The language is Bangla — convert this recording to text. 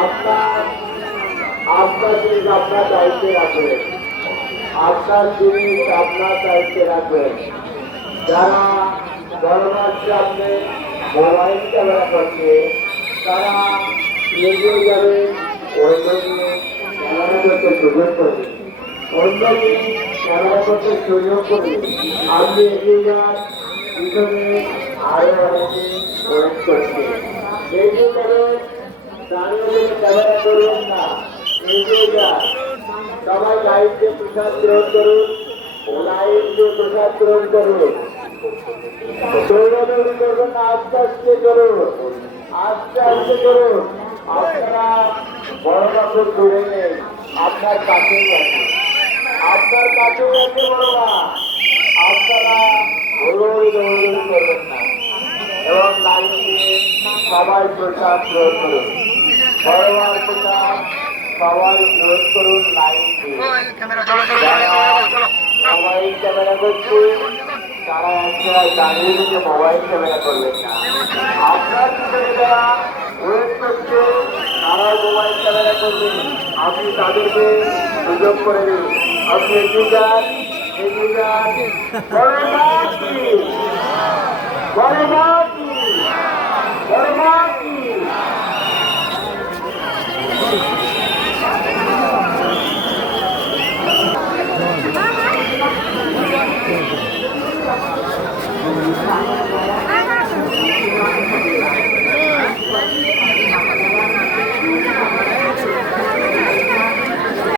আপনার আপনার জিনিস আপনার দায়িত্বে রাখবেন, আপনার জিনিস আপনার দায়িত্বে রাখবেন। যারা দরবার সামনে মোবাইল ক্যামেরা করছে তারা এগিয়ে যাবে, অন্যকে ক্যামেরা করতে সুযোগ করবে, অন্যকে ক্যামেরা করতে সুযোগ করবে। আপনি এগিয়ে যান, পিছনে আরো অনেকে ওয়েট করছে। এগিয়ে যাবেন, দাঁড়িয়ে ক্যামেরা করবেন না, এগিয়ে যান। সবাই লাইনকে প্রসাদ গ্রহণ করুন, লাইনকে প্রসাদ গ্রহণ করুন। দৌড়াদৌড়ি করবেন না, আস্তে আস্তে করুন, আস্তে আস্তে করুন। আপনারা বড় বাবুর দূরে নেই, আপনার কাছেই আছে, আপনার কাছেই আছে বড়রা। আপনারা দৌড়াদৌড়ি দৌড়াদৌড়ি করবেন না এবং লাইন দিয়ে সবাই প্রসাদ গ্রহণ করুন। বড়বার প্রসাদ সবাই গ্রহণ করুন লাইন দিয়ে। মোবাইল ক্যামেরা করছে তারা একটা দাঁড়িয়ে থেকে মোবাইল ক্যামেরা করবেন না। আপনার পিছনে যারা ওয়েট করছে তারাও মোবাইল ক্যামেরা করবেন, আপনি তাদেরকে সুযোগ করে দিন। আপনি এগিয়ে যান, এগিয়ে যান।